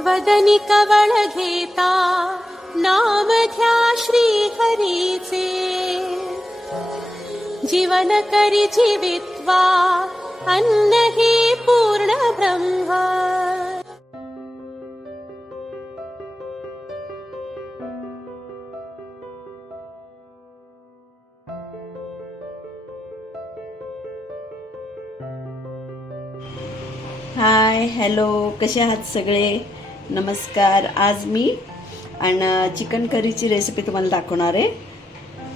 वदनी कवळ घेता नाम घ्या श्री हरीचे, जीवन करी जीवित्वा अन्न हे पूर्ण ब्रह्म। हाय हॅलो, कसे आहात सगळे? नमस्कार। आज मी चिकन करीची रेसिपी तुम्हाला दाखवणार आहे।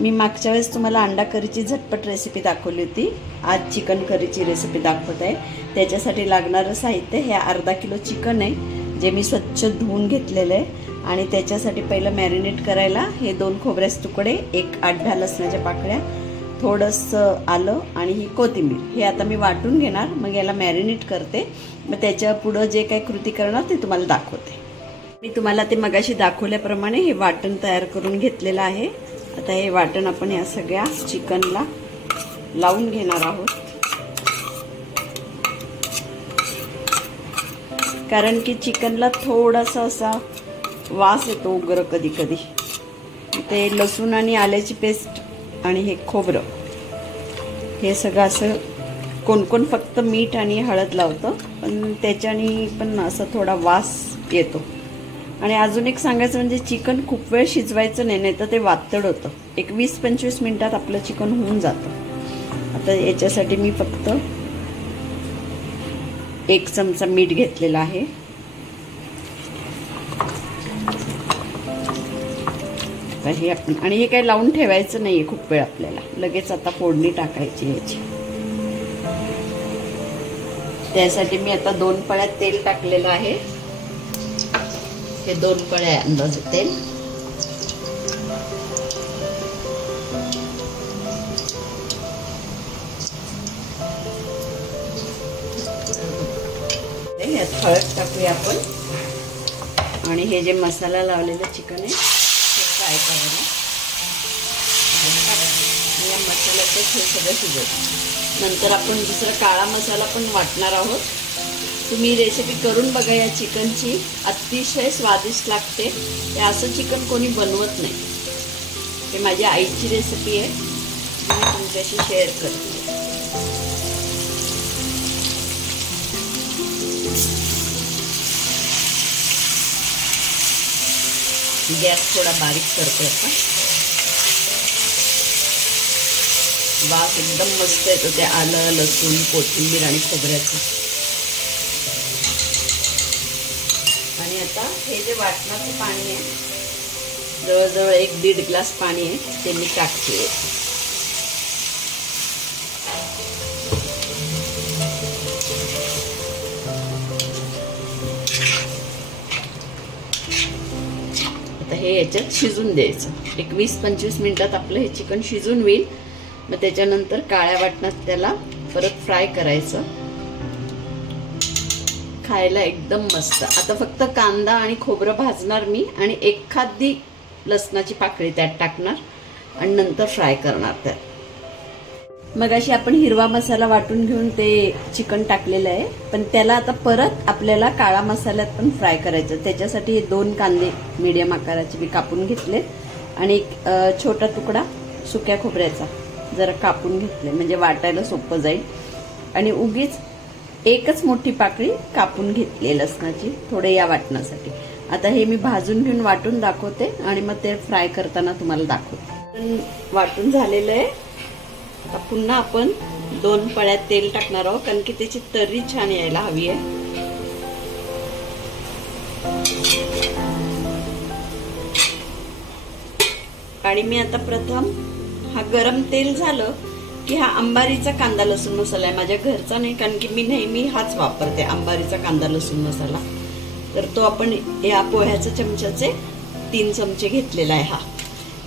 मी मागच्या वेळेस तुम्हाला अंडा करीची झटपट रेसिपी दाखवली होती। आज चिकन करीची रेसिपी दाखवत आहे। त्याच्यासाठी लागणारं साहित्य हे अर्धा किलो चिकन आहे, जे मी स्वच्छ धुवून घेतलेलं आहे। आणि त्याच्यासाठी पहिलं मॅरिनेट करायला हे 2 खोबऱ्याचे तुकडे, 1 8-10 लसणाच्या पाकळ्या, थोडंसं आलं आणि ही कोथिंबीर, हे आता मी वाटून घेणार। मग याला मॅरिनेट करते, मग त्याच्या पुढं जे काही कृती करणार ते तुम्हाला दाखवते। मी तुम्हाला ते मगाशी दाखवल्याप्रमाणे हे वाटण तयार करून घेतलेलं आहे। आता हे वाटण आपण या सगळ्या चिकनला लावून घेणार आहोत, कारण की चिकनला थोडासा असा वास येतो उग्र कधी कधी। ते लसूण आणि आल्याची पेस्ट आणि हे खोबरं, हे सगळं असं कोण फक्त मीठ आणि हळद लावतं, पण त्याच्याने पण असं थोडा वास येतो। आणि अजून एक सांगायचं म्हणजे चिकन खूप वेळ शिजवायचं नाही, तर ते वातड होतं। एक 20-25 मिनिटात आपलं चिकन होऊन जातं। आता याच्यासाठी मी फक्त 1 चमचा मीठ घेतलेला आहे। हे आपण, आणि हे काही लावून ठेवायचं नाहीये खूप वेळ, आपल्याला लगेच आता फोडणी टाकायची याची। त्यासाठी मी आता 2 पळ्या तेल टाकलेलं आहे। हे 2 पळ्या अंदाजे तेल। यात हळद टाकूया आपण, आणि हे जे मसाला लावलेलं चिकन आहे फ्राय करायला या मसाल्यात हे सगळं शिजवतो। नंतर आपण दुसरा काळा मसाला पण वाटणार आहोत। तुम्ही रेसिपी करून बघा या चिकनची, अतिशय स्वादिष्ट लागते। हे असं चिकन कोणी बनवत नाही। हे माझ्या आईची रेसिपी आहे, मी तुमच्याशी शेअर करते। गॅस थोडा बारीक करतो आपण। वास एकदम मस्त येतो ते आलं, लसूण, कोथिंबीर आणि खोबऱ्याचं। आणि आता हे जे वाटणाचं पाणी आहे, जवळजवळ 1-1.5 ग्लास पाणी आहे, ते मी टाकते। आता हे याच्यात शिजून द्यायचं। एक 20-25 मिनिटात आपलं हे चिकन शिजून होईल। मग त्याच्यानंतर काळ्या वाटणात त्याला परत फ्राय करायचं। खायला एकदम मस्त। आता फक्त कांदा आणि खोबरं भाजणार मी, आणि एखादी लसणाची पाकळी त्यात टाकणार आणि नंतर फ्राय करणार त्यात। मग अशी आपण हिरवा मसाला वाटून घेऊन ते चिकन टाकलेलं आहे, पण त्याला आता परत आपल्याला काळा मसाल्यात पण फ्राय करायचं। त्याच्यासाठी 2 कांदे मीडियम आकाराचे मी कापून घेतले, आणि एक छोटा तुकडा सुक्या खोबऱ्याचा जरा कापून घेतले, म्हणजे वाटायला सोपं जाईल। आणि उगीच 1च मोठी पाकळी कापून घेतली लसणाची, थोडे या वाटणासाठी। आता हे मी भाजून घेऊन वाटून दाखवते, आणि मग ते फ्राय करताना तुम्हाला दाखवते। वाटून झालेलं आहे। पुन्हा आपण 2 पळ्या तेल टाकणार आहोत, कारण की त्याची तर्री छान यायला हवी आहे। आणि मी आता प्रथम हा गरम तेल झालं की हा अंबारीचा कांदा लसूण मसाला आहे, माझ्या घरचा नाही, कारण की मी नेहमी हाच वापरते, अंबारीचा कांदा लसूण मसाला। तर तो आपण या पोह्याच्या चमच्याचे 3 चमचे घेतलेला आहे हा,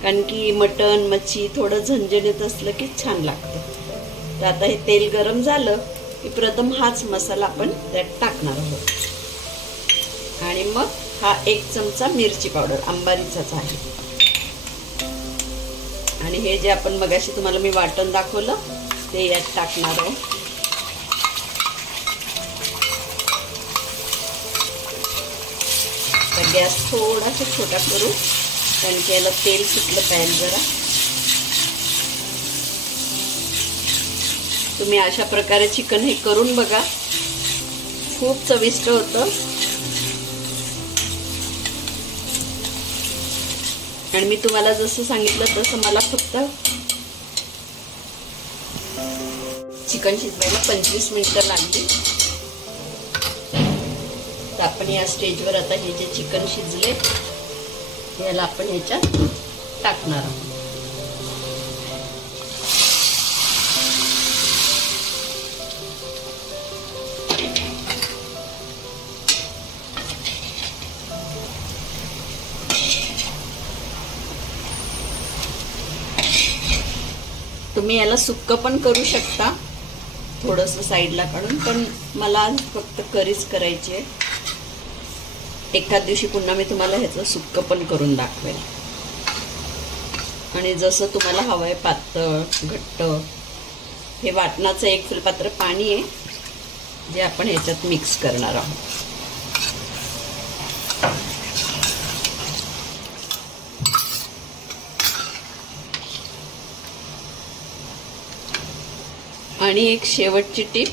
कारण की मटण मच्छी थोडं झणझणीत असलं की छान लागतं। तर आता हे तेल गरम झालं की प्रथम हाच मसाला आपण त्यात टाकणार आहोत, आणि मग हा 1 चमचा मिरची पावडर अंबारीचाच आहे। आणि हे जे आपण मगाशी तुम्हाला मी वाटण दाखवलं ते यात टाकणार आहोत। गॅस थोडासा छोटा करू, कारण की याला तेल सुटलं पाहिजे जरा. तुम्ही अशा प्रकारे चिकन हे करून बघा, खूप चविष्ट होतं. आणि मी तुम्हाला जसं सांगितलं तसं मला फक्त चिकन शिजवायला 25 मिनिटं लागली. तर आपण या स्टेजवर आता हे जे चिकन शिजले याला आपण ह्याच्यात टाकणार आहोत. तुम्ही याला सुक्क पण करू शकता थोडंसं साईडला काढून, पण मला आज फक्त करीच करायची आहे. एखाद दिवशी पुन्हा मी तुम्हाला ह्याचं सुक्क पण करून दाखवेल. आणि जसं तुम्हाला हवं आहे, पातळ घट्ट. हे वाटणाचं 1 फुलपात्र पाणी आहे जे आपण ह्याच्यात मिक्स करणार आहोत. आणि एक शेवटची टिप,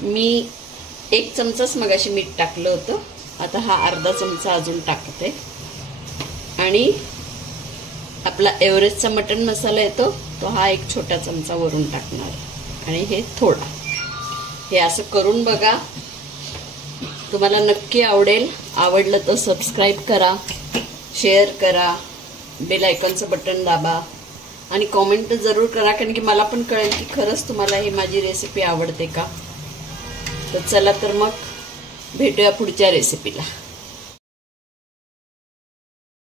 मी 1 चमचाच मगाशी मीठ टाकलं होतं, आता हा अर्धा चमचा अजून टाकते. आणि आपला एव्हरेस्टचा मटण मसाला येतो तो हा 1 छोटा चमचा वरून टाकणार. आणि हे थोडा. हे असं करून बघा, तुम्हाला नक्की आवडेल. आवडलं तर सबस्क्राईब करा, शेअर करा, बेल आयकॉनचं बटन दाबा आणि कॉमेंट जरूर करा, कारण की मला पण कळेल की खरंच तुम्हाला ही माझी रेसिपी आवडते का. तर चला तर मग भेटूया पुढच्या रेसिपीला.